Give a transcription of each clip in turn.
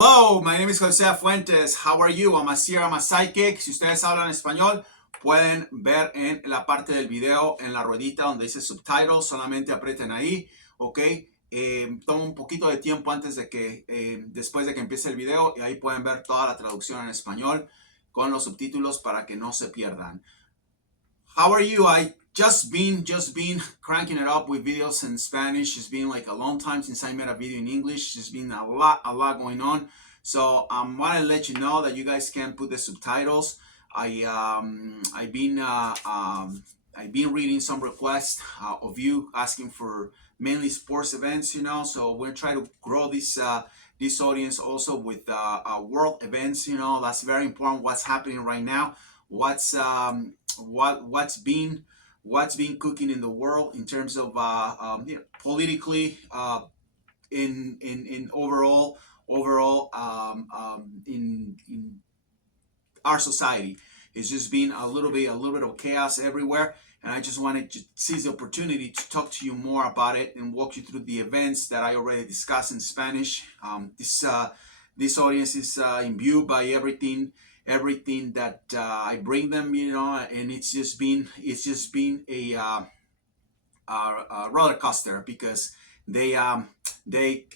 Hello, my name is Jose Fuentes. How are you? I'm a seer, I'm a psychic. Si ustedes hablan español, pueden ver en la parte del video, en la ruedita donde dice subtitles, solamente aprieten ahí, ¿ok? Toma un poquito de tiempo después de que empiece el video, y ahí pueden ver toda la traducción en español con los subtítulos para que no se pierdan. How are you? I just been cranking it up with videos in Spanish. It's been like a long time since I made a video in English. There's been a lot going on. So I want to let you know that you guys can put the subtitles. I've been reading some requests of you asking for mainly sports events. So we're trying to grow this audience also with world events. That's very important. What's happening right now? What's been cooking in the world in terms of politically, in overall in our society. It's just been a little bit of chaos everywhere, and I just wanted to seize the opportunity to talk to you more about it and walk you through the events that I already discussed in Spanish. This audience is imbued by everything that I bring them, and it's just been a roller coaster, because they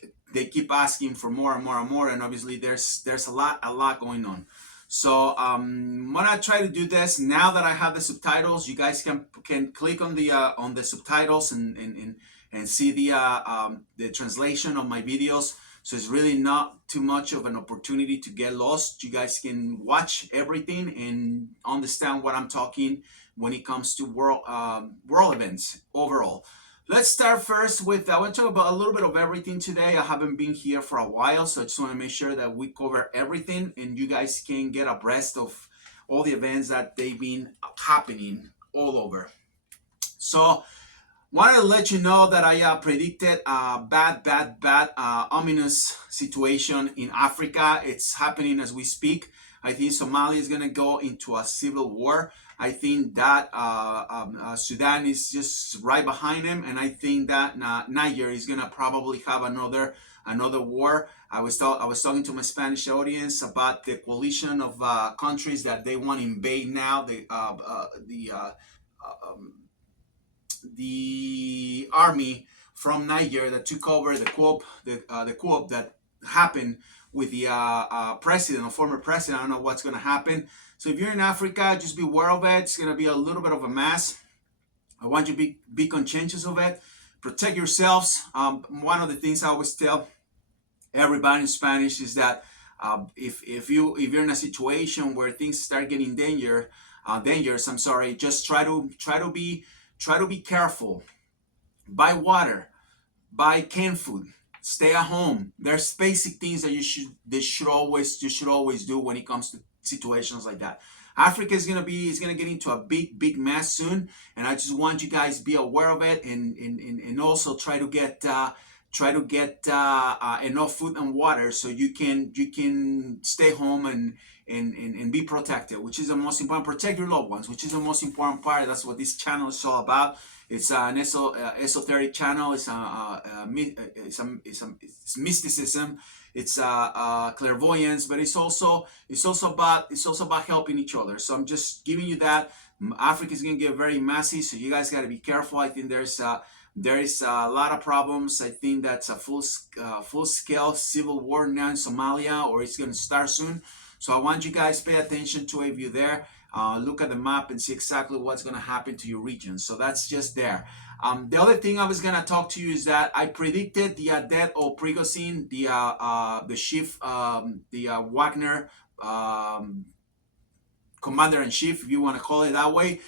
keep asking for more and more and more, and obviously there's a lot going on. So I'm gonna try to do this now that I have the subtitles. You guys can click on the subtitles and see the translation of my videos. So it's really not too much of an opportunity to get lost. You guys can watch everything and understand what I'm talking when it comes to world events overall. Let's start first with, I want to talk about a little bit of everything today. I haven't been here for a while, so I just want to make sure that we cover everything and you guys can get abreast of all the events that they've been happening all over. So wanted to let you know that I predicted a bad, ominous situation in Africa. It's happening as we speak. I think Somalia is going to go into a civil war. I think that Sudan is just right behind him, and I think that Niger is going to probably have another war. I was talking to my Spanish audience about the coalition of countries that they want to invade now. The army from Niger that took over the coup that happened with the president, or former president. I don't know what's going to happen. So if you're in Africa, just be aware of it. It's going to be a little bit of a mess. I want you to be conscientious of it. Protect yourselves. One of the things I always tell everybody in Spanish is that if you're in a situation where things start getting dangerous, just try to be careful. Buy water, buy canned food, stay at home. There's basic things that you should always do when it comes to situations like that. Africa is gonna get into a big mess soon, and I just want you guys to be aware of it, and also try to get enough food and water so you can stay home and be protected, which is the most important. Protect your loved ones, which is the most important part. That's what this channel is all about. It's an esoteric channel. It's mysticism. It's clairvoyance, but it's also about helping each other. So I'm just giving you that. Africa is going to get very messy, so you guys got to be careful. I think there is a lot of problems. I think that's a full-scale civil war now in Somalia, or it's going to start soon. So I want you guys to pay attention to it. If you're there, look at the map and see exactly what's going to happen to your region. So that's just there. The other thing I was going to talk to you is that I predicted the death of Prigozhin, the chief, the Wagner commander-in-chief, if you want to call it that way.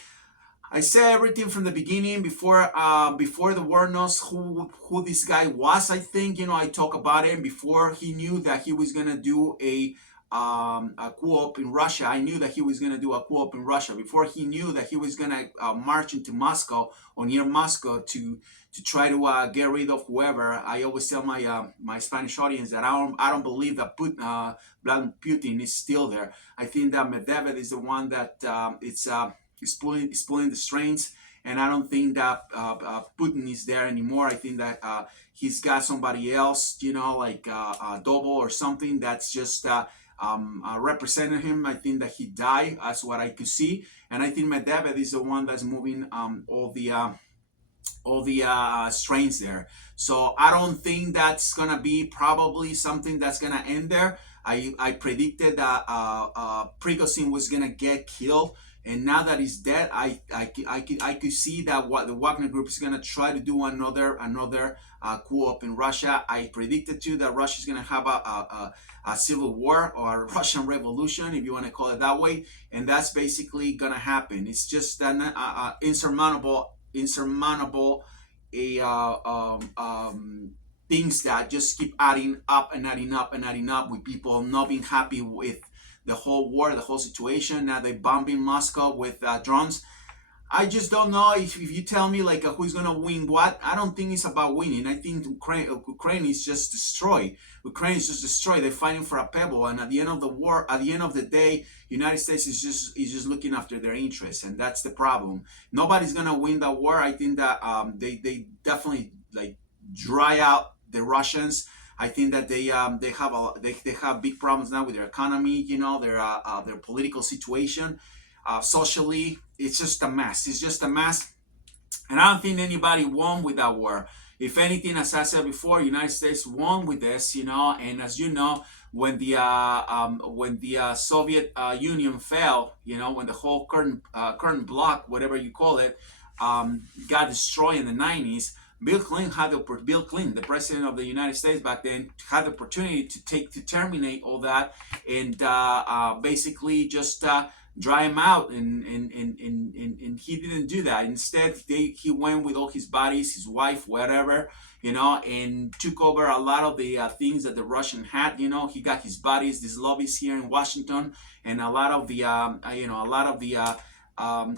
I said everything from the beginning, before the world knows who this guy was. I think, I talk about him before he knew that he was gonna do a coup in Russia. I knew that he was gonna do a coup in Russia before he knew that he was gonna march into Moscow or near Moscow to try to get rid of whoever. I always tell my Spanish audience that I don't believe that Vladimir Putin is still there. I think that Medvedev is the one that is pulling the strings, and I don't think that Putin is there anymore. I think that he's got somebody else, like Double or something that's just representing him. I think that he died, as what I could see, and I think Medvedev is the one that's moving all the strains there. So I don't think that's gonna be probably something that's gonna end there. I predicted that Prigozhin was gonna get killed, and now that he's dead, I could see that what the Wagner Group is gonna try to do another coup up in Russia. I predicted too that Russia is gonna have a civil war or a Russian revolution, if you want to call it that way, and that's basically gonna happen. It's just an insurmountable things that just keep adding up and adding up and adding up, with people not being happy with the whole war, the whole situation. Now they're bombing Moscow with drones. I just don't know if you tell me like who's gonna win what. I don't think it's about winning. I think Ukraine is just destroyed. Ukraine is just destroyed. They're fighting for a pebble, and at the end of the war, at the end of the day, United States is just looking after their interests, and that's the problem. Nobody's gonna win the war. I think that they definitely like dry out the Russians. I think that they have big problems now with their economy. Their political situation. Socially, it's just a mess. It's just a mess, and I don't think anybody won with that war. If anything, as I said before, United States won with this, And as you know, when the Soviet Union fell, when the whole curtain block, whatever you call it, got destroyed in the 90s. Bill Clinton, the president of the United States back then, had the opportunity to terminate all that, and basically just dry him out, and he didn't do that. Instead, he went with all his buddies, his wife, whatever, and took over a lot of the things that the Russian had. He got his buddies, these lobbies here in Washington, and a lot of the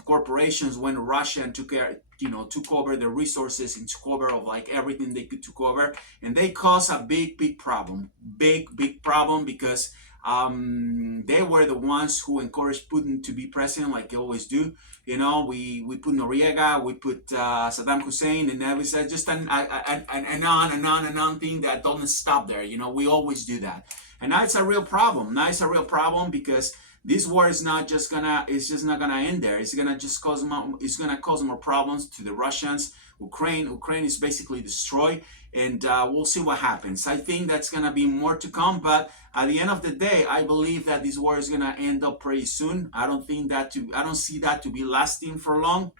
corporations went to Russia and took over the resources and took over of like everything they could took over, and they caused a big problem, big problem, because they were the ones who encouraged Putin to be president, like they always do. We put Noriega, we put Saddam Hussein, and that was just an on thing that doesn't stop there. We always do that, and now it's a real problem. Because this war is just not gonna end there. It's gonna cause more problems to the Russians. Ukraine is basically destroyed, and we'll see what happens. I think that's gonna be more to come, but at the end of the day, I believe that this war is gonna end up pretty soon. I don't see that to be lasting for long.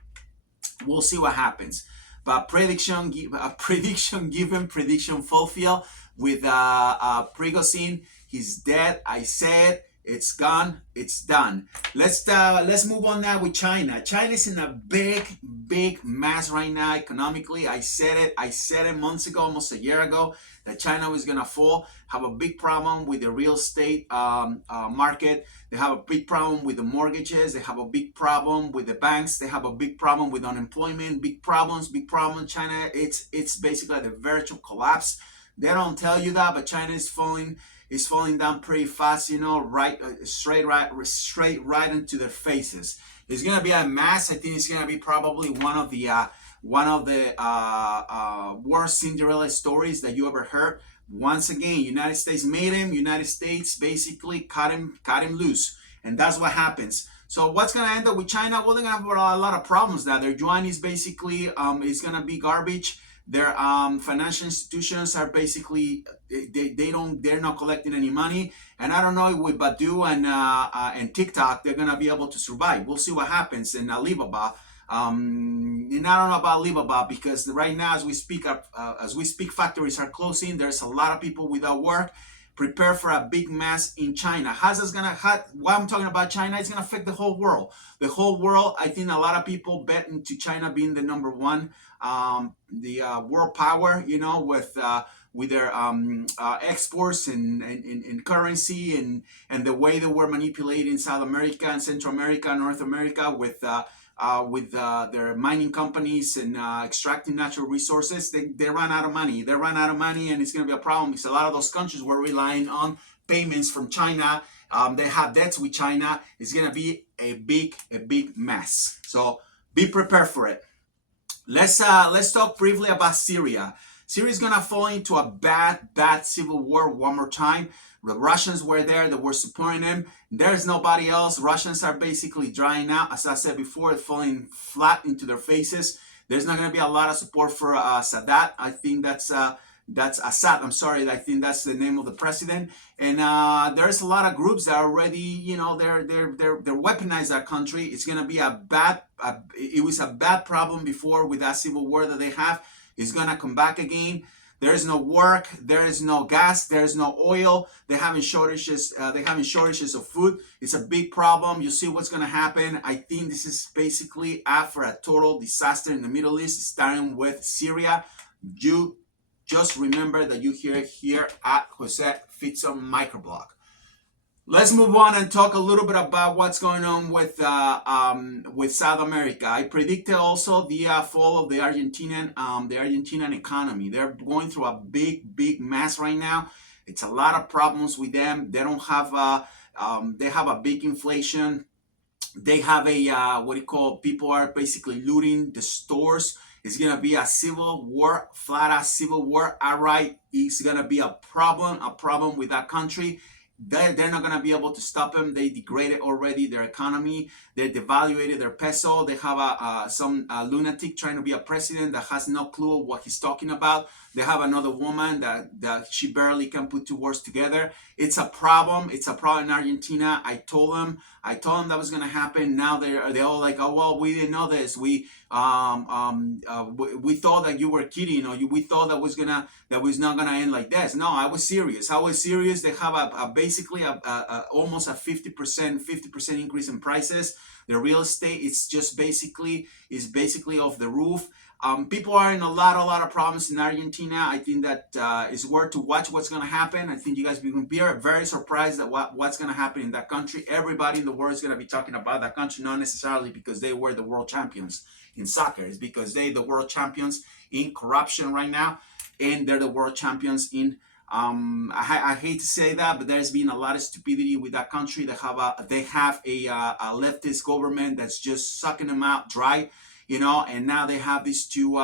We'll see what happens. But prediction given, prediction fulfilled with Prigozhin. He's dead. I said. It's gone. It's done. Let's move on now with China. China's in a big mess right now economically. I said it months ago, almost a year ago, that China was gonna fall. Have a big problem with the real estate market. They have a big problem with the mortgages. They have a big problem with the banks. They have a big problem with unemployment. Big problems. China, it's basically the verge of collapse. They don't tell you that, but China is falling down pretty fast, straight right into their faces. It's gonna be a mess. I think it's gonna be probably one of the worst Cinderella stories that you ever heard. Once again, United States made him. United States basically cut him loose, and that's what happens. So what's gonna end up with China? Well, they're gonna have a lot of problems now. Their yuan is basically is gonna be garbage. Their financial institutions are basically they're not collecting any money, and I don't know with Baidu and TikTok they're gonna be able to survive. We'll see what happens in Alibaba. And I don't know about Alibaba, because right now as we speak, factories are closing. There's a lot of people without work. Prepare for a big mess in China. What I'm talking about China is gonna affect the whole world. The whole world. I think a lot of people bet into China being the number one, the world power. With their exports and currency and the way they were manipulating South America and Central America, North America with their mining companies and extracting natural resources. They ran out of money. And it's going to be a problem because a lot of those countries were relying on payments from China. They have debts with China. It's going to be a big mess. So be prepared for it. Let's talk briefly about Syria. Syria is gonna fall into a bad civil war one more time. The Russians were there; they were supporting them. There's nobody else. Russians are basically drying out, as I said before, falling flat into their faces. There's not gonna be a lot of support for Sadat. I think that's Assad. I'm sorry. I think that's the name of the president. And there's a lot of groups that are already, they're weaponized that country. It's gonna be it was a bad problem before with that civil war that they have. It's gonna come back again. There is no work. There is no gas. There is no oil. They're having shortages. They're having shortages of food. It's a big problem. You see what's gonna happen. I think this is basically after a total disaster in the Middle East, starting with Syria. You just remember that you hear it here at Jose Fitzo Microblog. Let's move on and talk a little bit about what's going on with South America. I predicted also the fall of the Argentinian economy. They're going through a big mess right now. It's a lot of problems with them. They don't have they have a big inflation. They have a what do you call? People are basically looting the stores. It's gonna be a civil war, flat out civil war. Outright, it's gonna be a problem with that country. They're not going to be able to stop them. They degraded already their economy. They devaluated their peso. They have some lunatic trying to be a president that has no clue what he's talking about. They have another woman that she barely can put two words together. It's a problem. It's a problem in Argentina. I told them that was going to happen. Now they're all like, oh well, we didn't know this. We thought that you were kidding, or we thought that was not gonna end like this. No, I was serious. They have basically almost a 50% increase in prices. The real estate is basically off the roof. People are in a lot of problems in Argentina. I think that it's worth to watch what's going to happen. I think you guys will be very surprised at what's going to happen in that country. Everybody in the world is going to be talking about that country, not necessarily because they were the world champions in soccer. It's because they're the world champions in corruption right now, and they're the world champions in I hate to say that, but there's been a lot of stupidity with that country. They have a leftist government that's just sucking them out dry, and now they have these two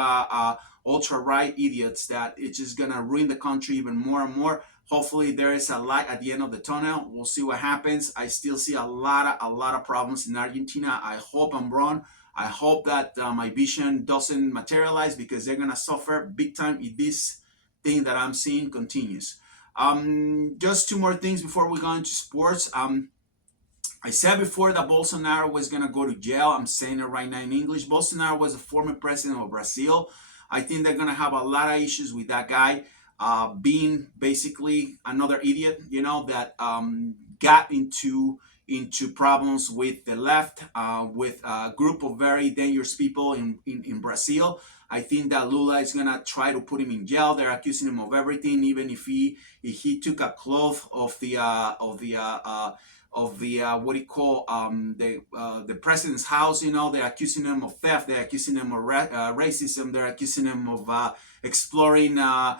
ultra right idiots that it's just gonna ruin the country even more and more. Hopefully there is a light at the end of the tunnel. We'll see what happens. I still see a lot of problems in Argentina. I hope I'm wrong. I hope that my vision doesn't materialize, because they're gonna suffer big time if this thing that I'm seeing continues. Just two more things before we go into sports. I said before that Bolsonaro was going to go to jail. I'm saying it right now in English. Bolsonaro was a former president of Brazil. I think they're going to have a lot of issues with that guy being basically another idiot, that got into problems with the left, with a group of very dangerous people in Brazil. I think that Lula is gonna try to put him in jail. They're accusing him of everything, even if he took a cloth of the what do you call the president's house. They're accusing him of theft. They're accusing him of racism. They're accusing him of exploring the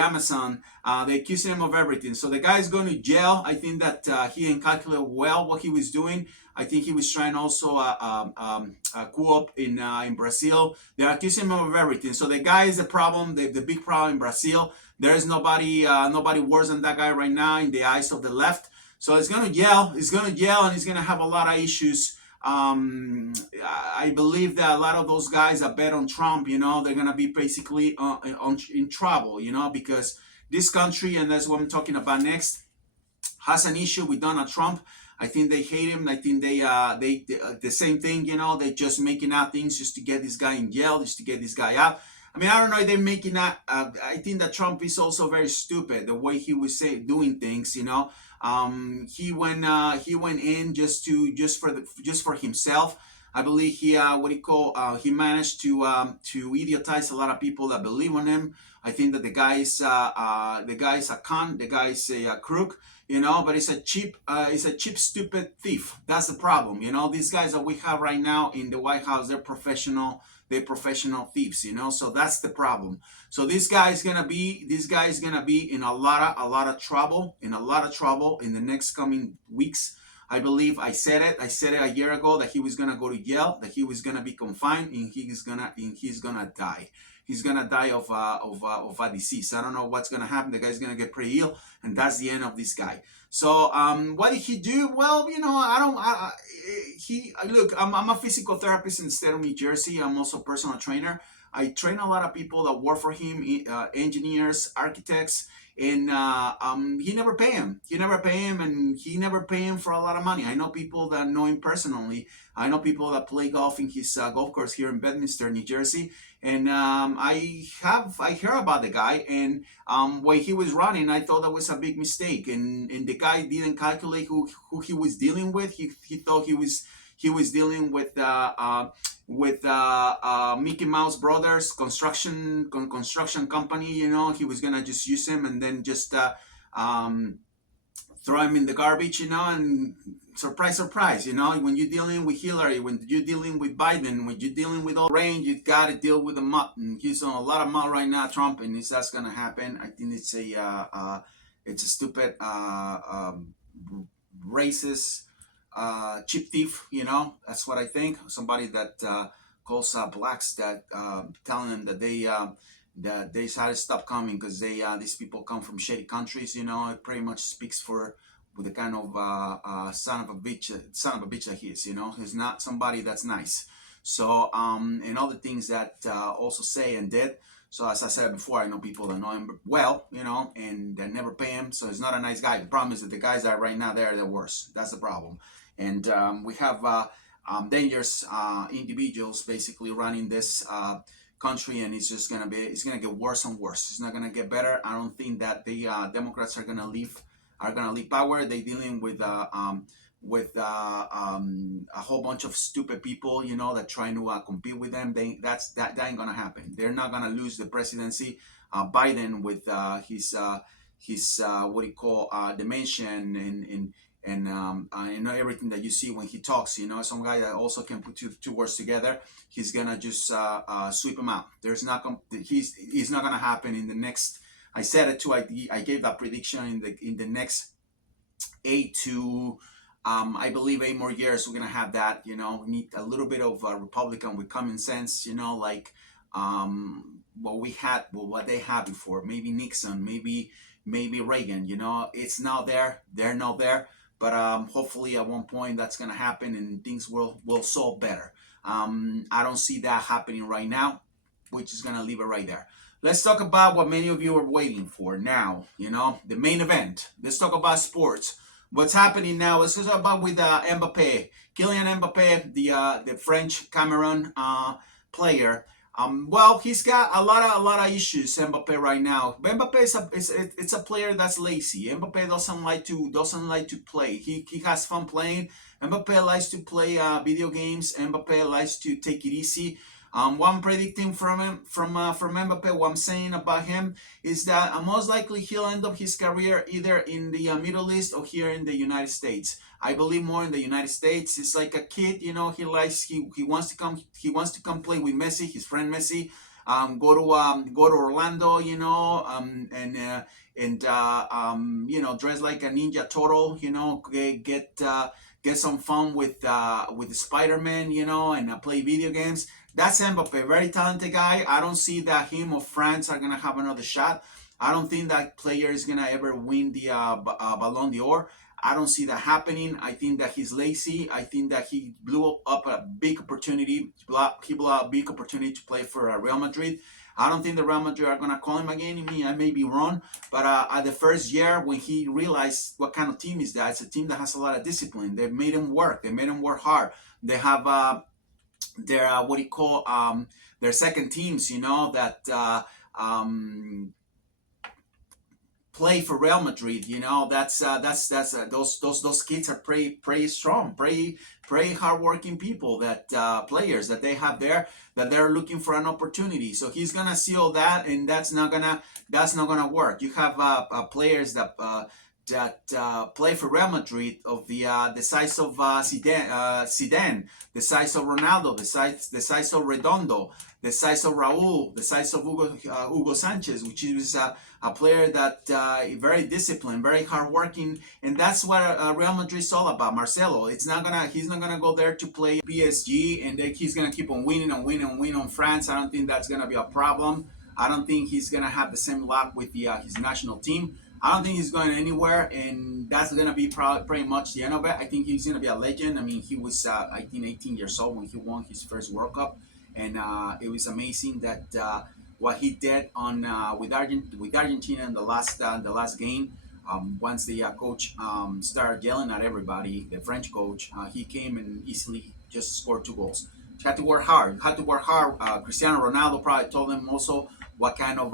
Amazon. They accuse him of everything. So the guy is going to jail. I think that he didn't calculate well what he was doing. I think he was trying also coup up in Brazil. They're accusing him of everything. So the guy is the problem, the big problem in Brazil. There is nobody worse than that guy right now in the eyes of the left. So he's going to yell. He's going to yell, and he's going to have a lot of issues. I believe that a lot of those guys that bet on Trump, they're going to be basically in trouble, because this country, and that's what I'm talking about next, has an issue with Donald Trump. I think they hate him. I think they the same thing, they're just making out things just to get this guy in jail, just to get this guy out. I mean, I don't know if they're making that. I think that Trump is also very stupid, the way he was doing things. He went in just for himself. I believe he managed to idiotize a lot of people that believe on him. I think that the guy is a con, the guy is a crook, but it's a cheap, stupid thief. That's the problem. These guys that we have right now in the White House, they're professional thieves, so that's the problem. So this guy is gonna be in a lot of trouble in the next coming weeks. I believe I said it. I said it a year ago that he was gonna go to jail, that he was gonna be confined, and he's gonna die. He's gonna die of a disease. I don't know what's gonna happen. The guy's gonna get pretty ill, and that's the end of this guy. So what did he do? Well, I don't. Look. I'm a physical therapist in the state of New Jersey. I'm also a personal trainer. I train a lot of people that work for him, engineers, architects, and he never pay him. He never pay him, and he never pay him for a lot of money. I know people that know him personally. I know people that play golf in his golf course here in Bedminster, New Jersey, and I hear about the guy. And when he was running, I thought that was a big mistake, and the guy didn't calculate who he was dealing with. He thought he was dealing with Mickey Mouse Brothers construction company. He was gonna just use him and then just throw him in the garbage, and surprise, surprise, when you're dealing with Hillary, when you're dealing with Biden, when you're dealing with all rain, you gotta deal with the mud. And he's on a lot of mud right now, Trump, and that's gonna happen. I think it's a stupid racist cheap thief. That's what I think. Somebody that calls blacks, that telling them that they had to stop coming because these people come from shady countries. It pretty much speaks for with the kind of son of a bitch that he is. He's not somebody that's nice. So and all the things that also say and did. So as I said before, I know people that know him well, and they never pay him. So he's not a nice guy. The problem is that the guys that are right now there, they're worse. That's the problem. And we have dangerous individuals basically running this country, and it's gonna get worse and worse. It's not gonna get better. I don't think that the Democrats are gonna leave power. They're dealing with a whole bunch of stupid people, that trying to compete with them. That ain't gonna happen. They're not gonna lose the presidency. Biden with his what do you call dementia and everything that you see when he talks, some guy that also can put two words together. He's gonna just sweep him out. He's not gonna happen in the next. I said it too. I gave that prediction in the next 8 to I believe 8 more years. We're gonna have that. We need a little bit of Republican with common sense. Like what they had before. Maybe Nixon. Maybe Reagan. It's not there. They're not there. But hopefully at one point that's going to happen and things will solve better. I don't see that happening right now, which is going to leave it right there. Let's talk about what many of you are waiting for now, the main event. Let's talk about sports. What's happening now? Let's talk about with Mbappe. Kylian Mbappe, the French Cameroon player. Well, he's got a lot of issues, Mbappe, right now. But Mbappe it's a player that's lazy. Mbappe doesn't like to play. He has fun playing. Mbappe likes to play video games. Mbappe likes to take it easy. What I'm predicting from Mbappe, what I'm saying about him is that most likely he'll end up his career either in the Middle East or here in the United States. I believe more in the United States. He's like a kid, he wants to come play with Messi, his friend Messi. Go to Orlando, dress like a Ninja Turtle, get some fun with Spider-Man, and play video games. That's Mbappe, very talented guy. I don't see that him or France are gonna have another shot. I don't think that player is gonna ever win the Ballon d'Or. I don't see that happening. I think that he's lazy. I think that he blew up a big opportunity. He blew up a big opportunity to play for Real Madrid. I don't think the Real Madrid are gonna call him again. I may be wrong, but at the first year when he realized what kind of team is that, it's a team that has a lot of discipline. They made him work. They made him work hard. They have their second teams, that play for Real Madrid. Those kids are pretty strong, pretty hardworking people, that players that they have there, that they're looking for an opportunity. So he's gonna see all that, and that's not gonna work. You have players that play for Real Madrid of the size of Zidane, the size of Ronaldo, the size of Redondo, the size of Raúl, the size of Hugo Sanchez, which is a player that very disciplined, very hardworking, and that's what Real Madrid is all about. Marcelo, he's not gonna go there to play PSG, and then he's gonna keep on winning and winning and winning on France. I don't think that's gonna be a problem. I don't think he's gonna have the same luck with his national team. I don't think he's going anywhere, and that's gonna be pretty much the end of it. I think he's gonna be a legend. I mean, he was I think 18 years old when he won his first World Cup, and it was amazing that what he did on with Argentina in the last game. Once the coach started yelling at everybody, the French coach, he came and easily just scored 2 goals. He had to work hard. Had to work hard. Cristiano Ronaldo probably told him also what kind of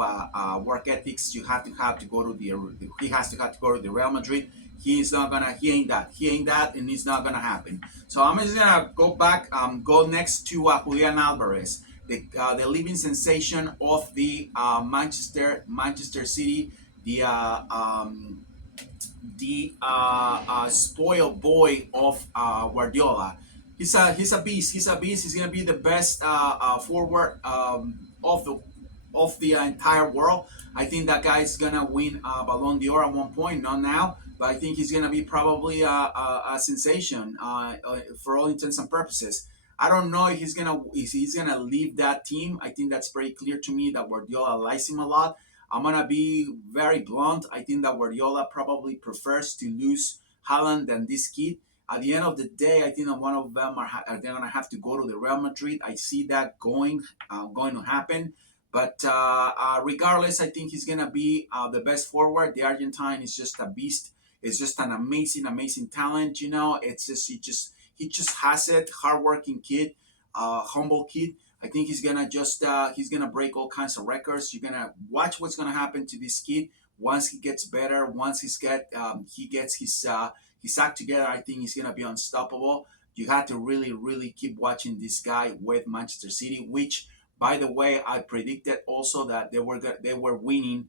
work ethics you have to go to the. He has to have to go to the Real Madrid. He's not gonna. He ain't that. He ain't that, and it's not gonna happen. So I'm just gonna go back. Go next to Julian Alvarez, the living sensation of the Manchester City, the spoiled boy of Guardiola. He's a beast. He's a beast. He's gonna be the best forward of the entire world. I think that guy is gonna win Ballon d'Or at one point, not now, but I think he's gonna be probably a sensation for all intents and purposes. I don't know if he's gonna leave that team. I think that's pretty clear to me that Guardiola likes him a lot. I'm gonna be very blunt. I think that Guardiola probably prefers to lose Haaland than this kid. At the end of the day, I think that one of them are they're gonna have to go to the Real Madrid. I see that going to happen. But regardless, I think he's gonna be the best forward. The Argentine is just a beast. It's just an amazing, amazing talent. It's just he just has it. Hardworking kid, humble kid. I think he's gonna break all kinds of records. You're gonna watch what's gonna happen to this kid once he gets better. Once he gets his act together. I think he's gonna be unstoppable. You have to really, really keep watching this guy with Manchester City, which, by the way, I predicted also that they were winning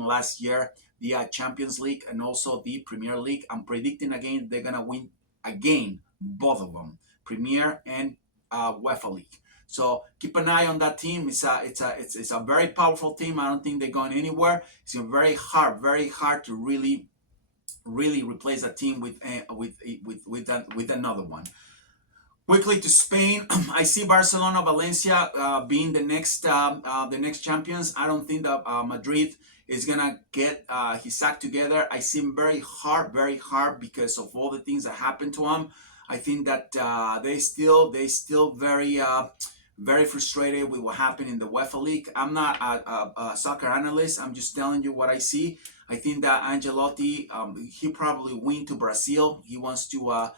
last year the Champions League and also the Premier League. I'm predicting again they're gonna win again, both of them, Premier and UEFA League. So keep an eye on that team. It's a very powerful team. I don't think they're going anywhere. It's very hard to really replace that team with another one. Quickly to Spain, I see Barcelona, Valencia being the next champions. I don't think that Madrid is gonna get his act together. I see him very hard because of all the things that happened to him. I think that they still very frustrated with what happened in the UEFA League. I'm not a soccer analyst. I'm just telling you what I see. I think that Ancelotti, he probably went to Brazil. He wants to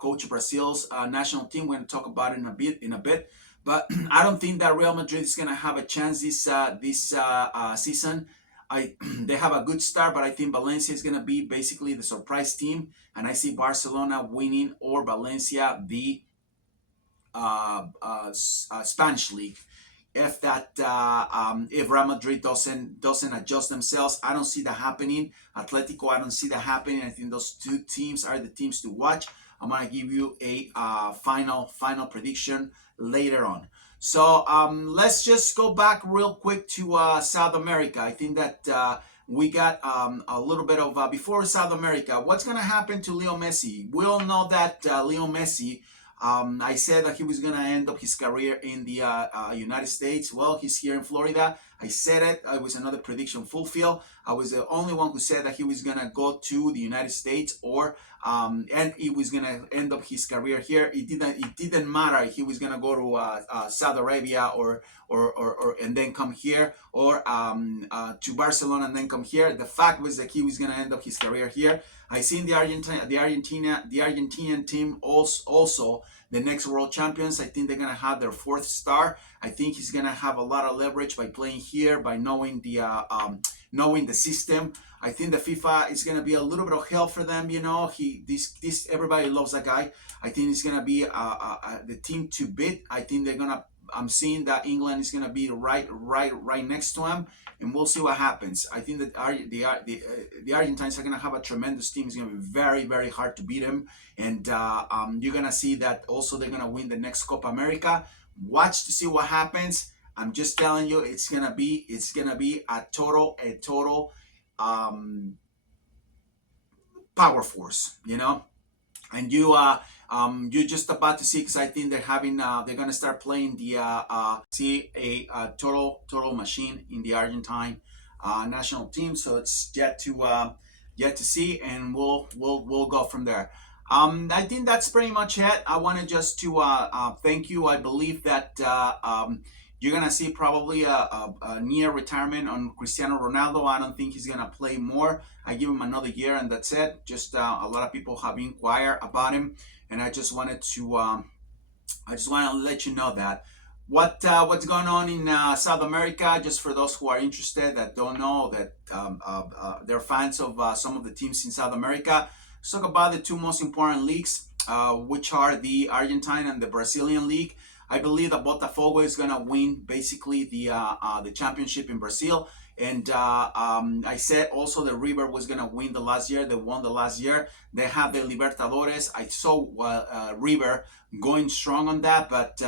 coach Brazil's national team. We're going to talk about it in a bit. But I don't think that Real Madrid is going to have a chance this season. They have a good start, but I think Valencia is going to be basically the surprise team, and I see Barcelona winning or Valencia the Spanish league. If Real Madrid doesn't adjust themselves, I don't see that happening. Atletico, I don't see that happening. I think those two teams are the teams to watch. I'm gonna give you a final prediction later on. So let's just go back real quick to South America. I think that we got a little bit of before South America. What's gonna happen to Leo Messi? We all know that Leo Messi. I said that he was going to end up his career in the United States. Well, he's here in Florida. I said it. It was another prediction fulfilled. I was the only one who said that he was going to go to the United States and he was going to end up his career here. It didn't matter if he was going to go to Saudi Arabia or and then come here or to Barcelona and then come here. The fact was that he was going to end up his career here. I seen the Argentinian team also the next world champions. I think they're gonna have their fourth star. I think he's gonna have a lot of leverage by playing here, by knowing the system. I think the FIFA is gonna be a little bit of hell for them. Everybody loves that guy. I think it's gonna be the team to beat. I think they're gonna I'm seeing that England is going to be right next to him, and we'll see what happens. I think that the Argentines are going to have a tremendous team. It's going to be very hard to beat them, and you're going to see that also they're going to win the next Copa America. Watch to see what happens. I'm just telling you, it's gonna be a total power force, you know. And you're just about to see, because I think they're gonna start playing the see a total machine in the Argentine national team. So it's yet to see, and we'll go from there. I think that's pretty much it. I wanted just to thank you. I believe that you're gonna see probably a near retirement on Cristiano Ronaldo. I don't think he's gonna play more. I give him another year and that's it. Just a lot of people have inquired about him, and I just wanted to let you know that what's going on in South America. Just for those who are interested that don't know that they're fans of some of the teams in South America. Let's talk about the two most important leagues, which are the Argentine and the Brazilian league. I believe that Botafogo is gonna win basically the championship in Brazil. And I said also that River was gonna win the last year. They won the last year. They have the Libertadores. I saw River going strong on that, but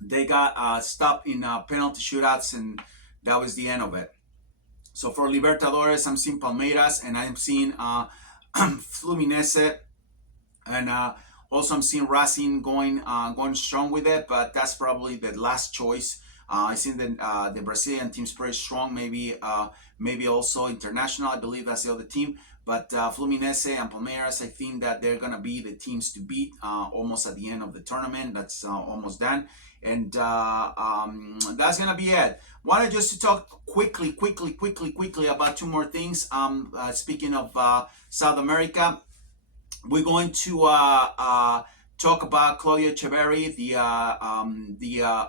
they got stopped in penalty shootouts, and that was the end of it. So for Libertadores, I'm seeing Palmeiras, and I'm seeing Fluminense, and also I'm seeing Racing going strong with it, but that's probably the last choice. I think the Brazilian team's pretty strong. Maybe also International. I believe that's the other team. But Fluminense and Palmeiras, I think that they're gonna be the teams to beat almost at the end of the tournament. That's almost done, and that's gonna be it. Wanted just to talk quickly about two more things. Speaking of South America, we're going to talk about Claudio Echeverri, the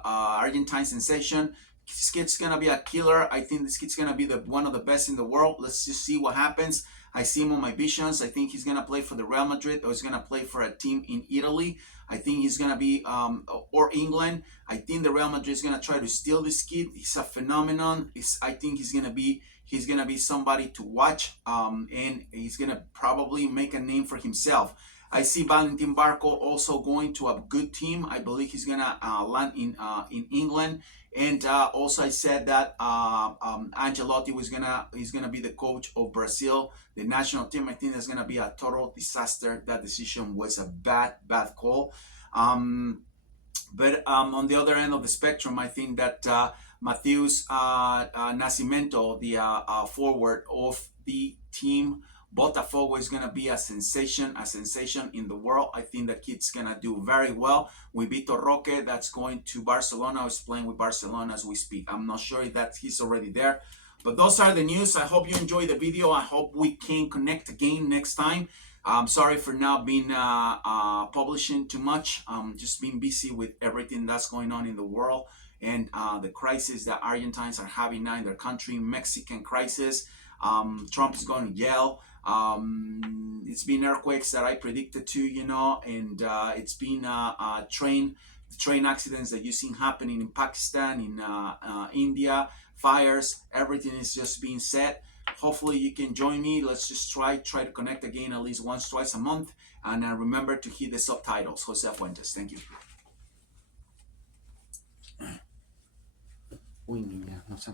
Argentine sensation. This kid's gonna be a killer. I think this kid's gonna be one of the best in the world. Let's just see what happens. I see him on my visions. I think he's gonna play for the Real Madrid, or he's gonna play for a team in Italy. I think he's gonna be or England. I think the Real Madrid is gonna try to steal this kid. He's a phenomenon. I think he's gonna be somebody to watch, and he's gonna probably make a name for himself. I see Valentin Barco also going to a good team. I believe he's gonna land in England. And also I said that Ancelotti he's gonna be the coach of Brazil, the national team. I think that's gonna be a total disaster. That decision was a bad call. But on the other end of the spectrum, I think that Matheus Nascimento, the forward of the team Botafogo, is going to be a sensation in the world. I think the kid's going to do very well. With Vitor Roque, that's going to Barcelona. He's playing with Barcelona as we speak. I'm not sure if he's already there. But those are the news. I hope you enjoyed the video. I hope we can connect again next time. I'm sorry for not being publishing too much. Just being busy with everything that's going on in the world, and the crisis that Argentines are having now in their country, Mexican crisis. Trump is going to yell. It's been earthquakes that I predicted to, and it's been train accidents that you've seen happening in Pakistan, in India, fires. Everything is just being set. Hopefully you can join me. Let's just try to connect again at least once, twice a month. And remember to hit the subtitles. Jose Fuentes. Thank you. Uy, niña, no sé.